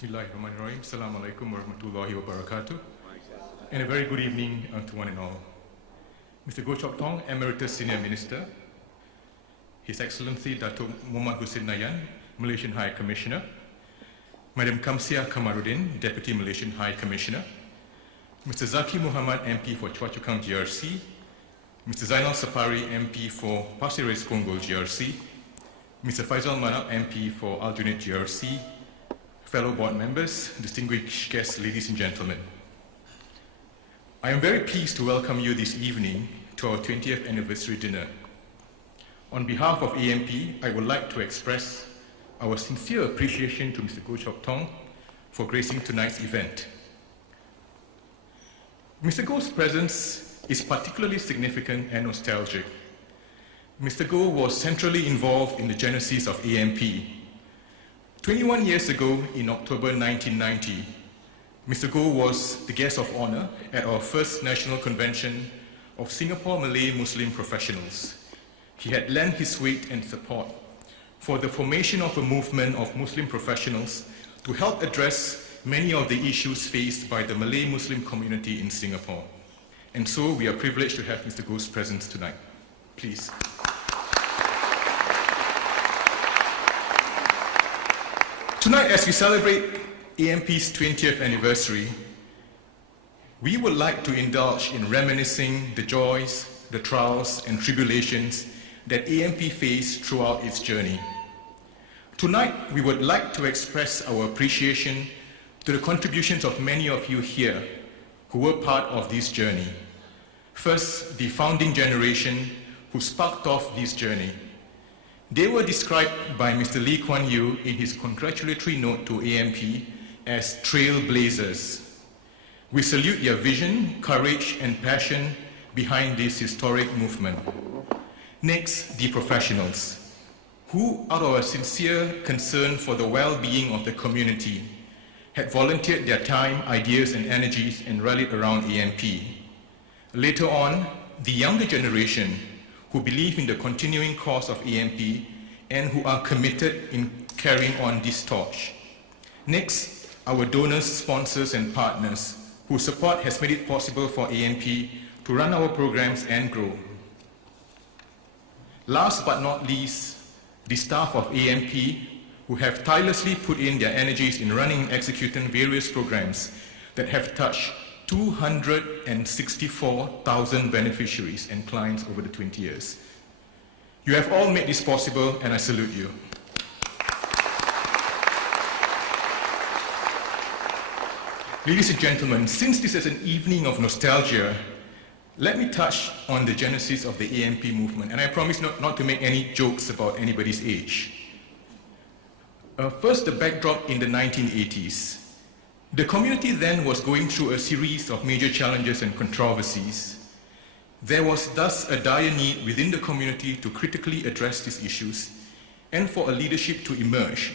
Bismillahirrahmanirrahim. Assalamu alaikum warahmatullahi wabarakatuh. And a very good evening to one and all. Mr. Goh Chok Tong, Emeritus Senior Minister, His Excellency Dato' Mohd Nizam Ismail, Malaysian High Commissioner, Madam Kamsia Kamarudin, Deputy Malaysian High Commissioner, Mr. Zaki Muhammad, MP for Choa Chu Kang GRC, Mr. Zainal Sapari, MP for Pasir Ris Punggol GRC, Mr. Faisal Manap, MP for Aljunied GRC, fellow board members, distinguished guests, ladies and gentlemen. I am very pleased to welcome you this evening to our 20th anniversary dinner. On behalf of AMP, I would like to express our sincere appreciation to Mr. Goh Chok Tong for gracing tonight's event. Mr. Goh's presence is particularly significant and nostalgic. Mr. Goh was centrally involved in the genesis of AMP. 21 years ago, in October 1990, Mr. Goh was the guest of honor at our first national convention of Singapore Malay Muslim professionals. He had lent his weight and support for the formation of a movement of Muslim professionals to help address many of the issues faced by the Malay Muslim community in Singapore. And so we are privileged to have Mr. Goh's presence tonight. Please. Tonight, as we celebrate AMP's 20th anniversary, we would like to indulge in reminiscing the joys, the trials, and tribulations that AMP faced throughout its journey. Tonight, we would like to express our appreciation to the contributions of many of you here who were part of this journey. First, the founding generation who sparked off this journey. They were described by Mr. Lee Kuan Yew in his congratulatory note to AMP as trailblazers. We salute their vision, courage, and passion behind this historic movement. Next, the professionals, who, out of a sincere concern for the well-being of the community, had volunteered their time, ideas, and energies and rallied around AMP. Later on, the younger generation, who believe in the continuing cause of AMP and who are committed in carrying on this torch. Next, our donors, sponsors, and partners, whose support has made it possible for AMP to run our programs and grow. Last but not least, the staff of AMP, who have tirelessly put in their energies in running and executing various programs that have touched 264,000 beneficiaries and clients over the 20 years. You have all made this possible, and I salute you. Ladies and gentlemen, since this is an evening of nostalgia, let me touch on the genesis of the AMP movement, and I promise not to make any jokes about anybody's age. First, the backdrop in the 1980s. The community then was going through a series of major challenges and controversies. There was thus a dire need within the community to critically address these issues and for a leadership to emerge,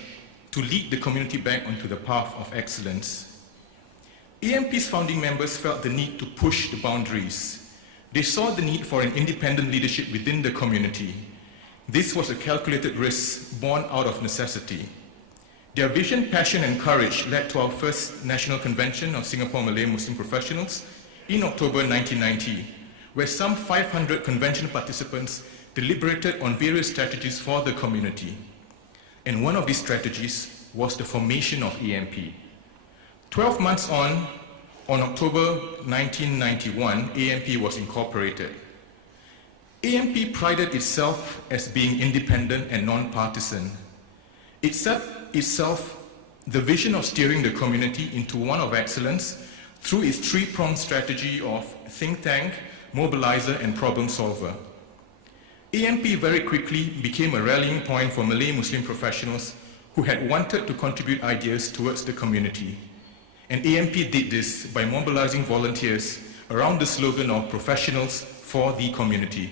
to lead the community back onto the path of excellence. AMP's founding members felt the need to push the boundaries. They saw the need for an independent leadership within the community. This was a calculated risk born out of necessity. Their vision, passion, and courage led to our first National Convention of Singapore Malay Muslim Professionals in October 1990, where some 500 convention participants deliberated on various strategies for the community. And one of these strategies was the formation of AMP. 12 months on October 1991, AMP was incorporated. AMP prided itself as being independent and non-partisan. It set itself the vision of steering the community into one of excellence through its three-pronged strategy of think tank, mobilizer, and problem solver. AMP very quickly became a rallying point for Malay Muslim professionals who had wanted to contribute ideas towards the community. And AMP did this by mobilizing volunteers around the slogan of professionals for the community.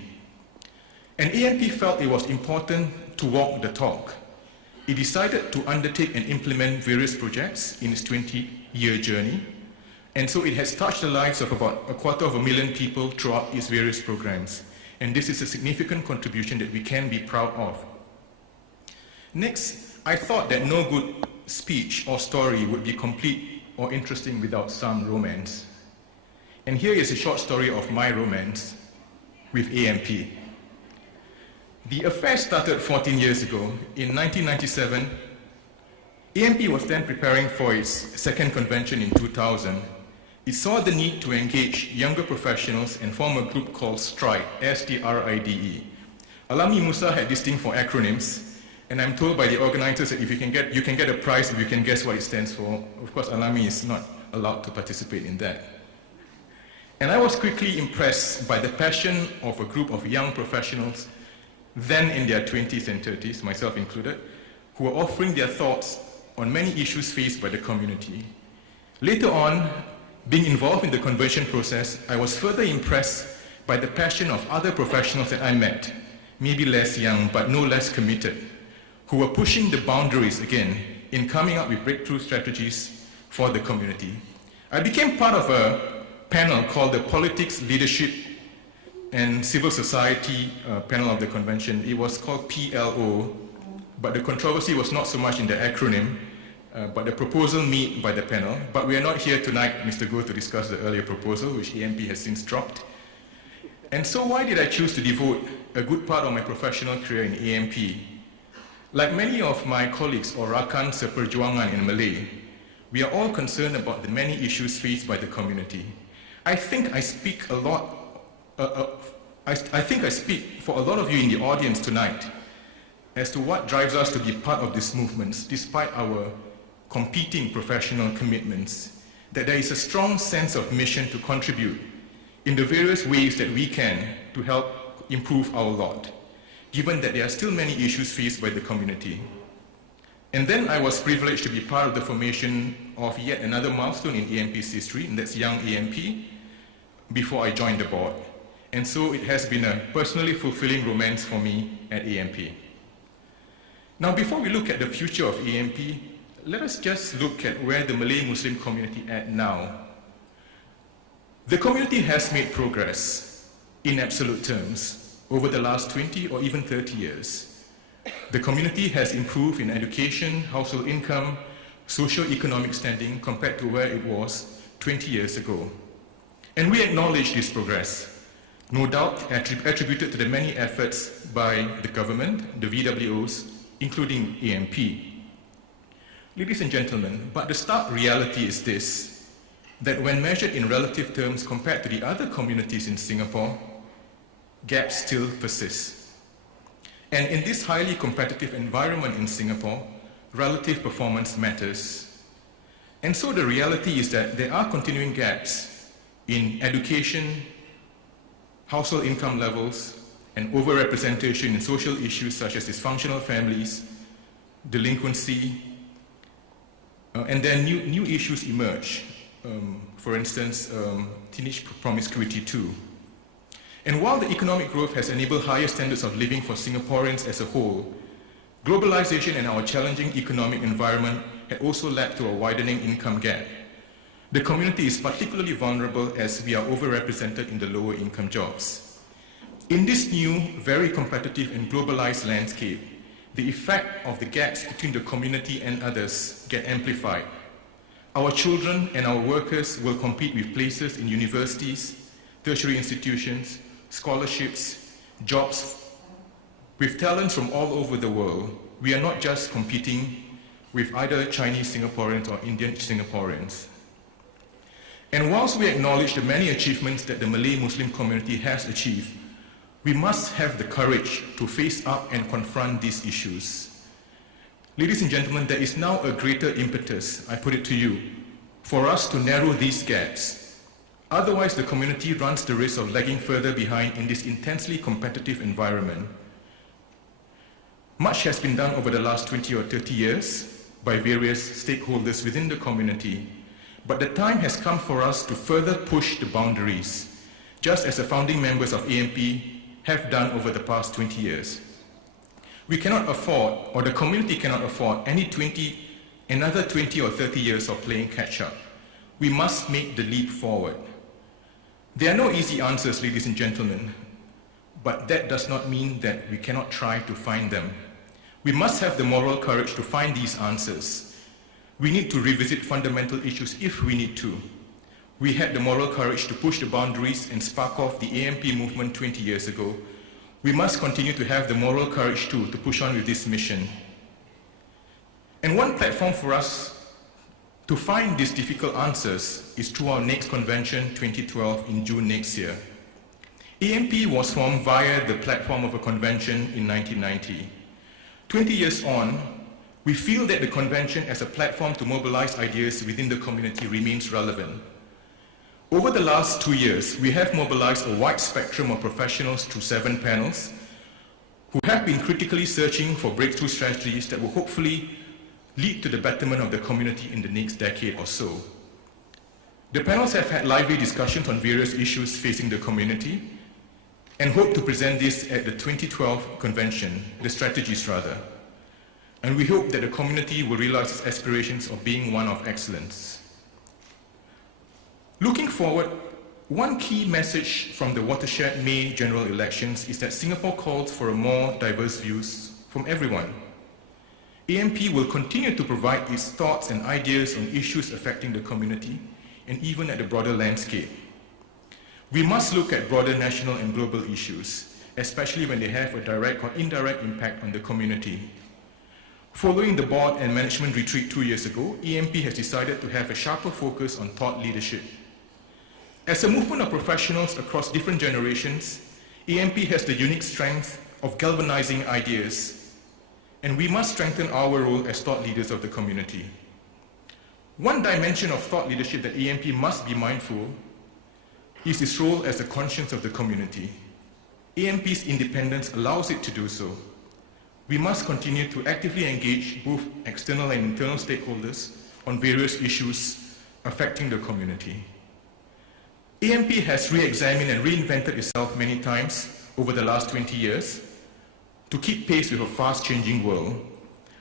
And AMP felt it was important to walk the talk. It decided to undertake and implement various projects in its 20-year journey, and so it has touched the lives of about 250,000 people throughout its various programs, and this is a significant contribution that we can be proud of. Next, I thought that no good speech or story would be complete or interesting without some romance. And here is a short story of my romance with AMP. The affair started 14 years ago. In 1997, AMP was then preparing for its second convention in 2000. It saw the need to engage younger professionals and form a group called STRIDE, S-T-R-I-D-E. Alami Musa had this thing for acronyms, and I'm told by the organizers that if you can get a prize if you can guess what it stands for. Of course, Alami is not allowed to participate in that. And I was quickly impressed by the passion of a group of young professionals, then in their 20s and 30s, myself included, who were offering their thoughts on many issues faced by the community. Later on, being involved in the conversion process, I was further impressed by the passion of other professionals that I met, maybe less young, but no less committed, who were pushing the boundaries again in coming up with breakthrough strategies for the community. I became part of a panel called the Politics, Leadership, and Civil Society panel of the convention. It was called PLO, but the controversy was not so much in the acronym, but the proposal made by the panel. But we are not here tonight, Mr. Goh, to discuss the earlier proposal, which AMP has since dropped. And so why did I choose to devote a good part of my professional career in AMP? Like many of my colleagues, or rakan seperjuangan in Malay, we are all concerned about the many issues faced by the community. I think I speak a lot I think I speak for a lot of you in the audience tonight as to what drives us to be part of these movements, despite our competing professional commitments, that there is a strong sense of mission to contribute in the various ways that we can to help improve our lot, given that there are still many issues faced by the community. And then I was privileged to be part of the formation of yet another milestone in AMP's history, and that's Young AMP, before I joined the board. And so it has been a personally fulfilling romance for me at AMP. Now, before we look at the future of AMP, let us just look at where the Malay Muslim community at now. The community has made progress in absolute terms over the last 20 or even 30 years. The community has improved in education, household income, socio-economic standing compared to where it was 20 years ago. And we acknowledge this progress, no doubt attributed to the many efforts by the government, the VWOs, including AMP. Ladies and gentlemen, but the stark reality is this, that when measured in relative terms compared to the other communities in Singapore, gaps still persist. And in this highly competitive environment in Singapore, relative performance matters. And so the reality is that there are continuing gaps in education, household income levels, and overrepresentation in social issues such as dysfunctional families, delinquency, and then new issues emerge. For instance, teenage promiscuity too. And while the economic growth has enabled higher standards of living for Singaporeans as a whole, globalization and our challenging economic environment had also led to a widening income gap. The community is particularly vulnerable as we are overrepresented in the lower income jobs. In this new, very competitive and globalized landscape, the effect of the gaps between the community and others get amplified. Our children and our workers will compete with places in universities, tertiary institutions, scholarships, jobs. With talents from all over the world, we are not just competing with either Chinese Singaporeans or Indian Singaporeans. And whilst we acknowledge the many achievements that the Malay Muslim community has achieved, we must have the courage to face up and confront these issues. Ladies and gentlemen, there is now a greater impetus, I put it to you, for us to narrow these gaps. Otherwise, the community runs the risk of lagging further behind in this intensely competitive environment. Much has been done over the last 20 or 30 years by various stakeholders within the community, but the time has come for us to further push the boundaries, just as the founding members of AMP have done over the past 20 years. We cannot afford, or the community cannot afford, another 20 or 30 years of playing catch-up. We must make the leap forward. There are no easy answers, ladies and gentlemen, but that does not mean that we cannot try to find them. We must have the moral courage to find these answers, We need to revisit fundamental issues if we need to. We had the moral courage to push the boundaries and spark off the AMP movement 20 years ago. We must continue to have the moral courage too to push on with this mission. And one platform for us to find these difficult answers is through our next convention, 2012, in June next year. AMP was formed via the platform of a convention in 1990. 20 years on, we feel that the convention as a platform to mobilize ideas within the community remains relevant. Over the last 2 years, we have mobilized a wide spectrum of professionals through 7 panels who have been critically searching for breakthrough strategies that will hopefully lead to the betterment of the community in the next decade or so. The panels have had lively discussions on various issues facing the community and hope to present this at the 2012 convention, the strategies rather. And we hope that the community will realize its aspirations of being one of excellence. Looking forward, one key message from the Watershed May general elections is that Singapore calls for a more diverse views from everyone. AMP will continue to provide its thoughts and ideas on issues affecting the community and even at the broader landscape. We must look at broader national and global issues, especially when they have a direct or indirect impact on the community. Following the board and management retreat 2 years ago, AMP has decided to have a sharper focus on thought leadership. As a movement of professionals across different generations, AMP has the unique strength of galvanizing ideas, and we must strengthen our role as thought leaders of the community. One dimension of thought leadership that AMP must be mindful is its role as the conscience of the community. AMP's independence allows it to do so. We must continue to actively engage both external and internal stakeholders on various issues affecting the community. AMP has re-examined and reinvented itself many times over the last 20 years to keep pace with a fast-changing world.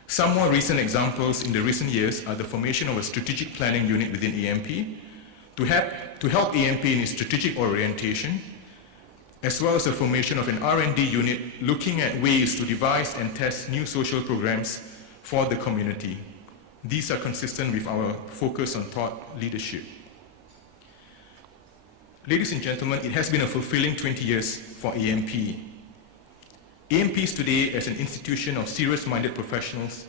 Some more recent examples in the recent years are the formation of a strategic planning unit within AMP to help AMP in its strategic orientation, as well as the formation of an R&D unit looking at ways to devise and test new social programs for the community. These are consistent with our focus on thought leadership. Ladies and gentlemen, it has been a fulfilling 20 years for AMP. AMP's today as an institution of serious-minded professionals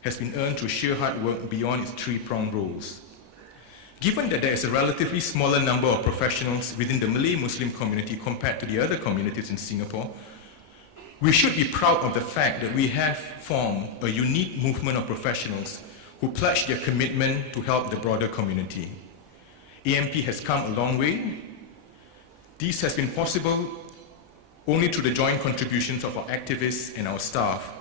has been earned through sheer hard work beyond its 3-pronged roles. Given that there is a relatively smaller number of professionals within the Malay-Muslim community compared to the other communities in Singapore, we should be proud of the fact that we have formed a unique movement of professionals who pledge their commitment to help the broader community. AMP has come a long way. This has been possible only through the joint contributions of our activists and our staff.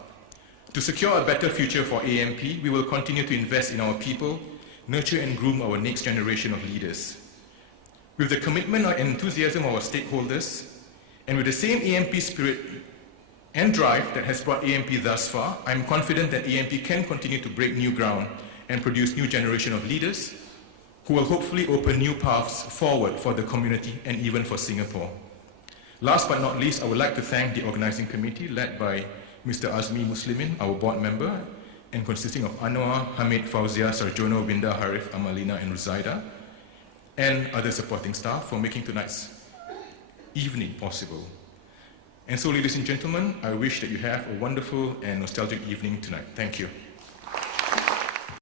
To secure a better future for AMP, we will continue to invest in our people, nurture and groom our next generation of leaders. With the commitment and enthusiasm of our stakeholders, and with the same AMP spirit and drive that has brought AMP thus far, I'm confident that AMP can continue to break new ground and produce new generation of leaders who will hopefully open new paths forward for the community and even for Singapore. Last but not least, I would like to thank the organizing committee led by Mr. Azmi Muslimin, our board member, and consisting of Anwar, Hamid, Fauzia, Sarjono, Winda, Harif, Amalina, and Ruzaida, and other supporting staff for making tonight's evening possible. And so, ladies and gentlemen, I wish that you have a wonderful and nostalgic evening tonight. Thank you.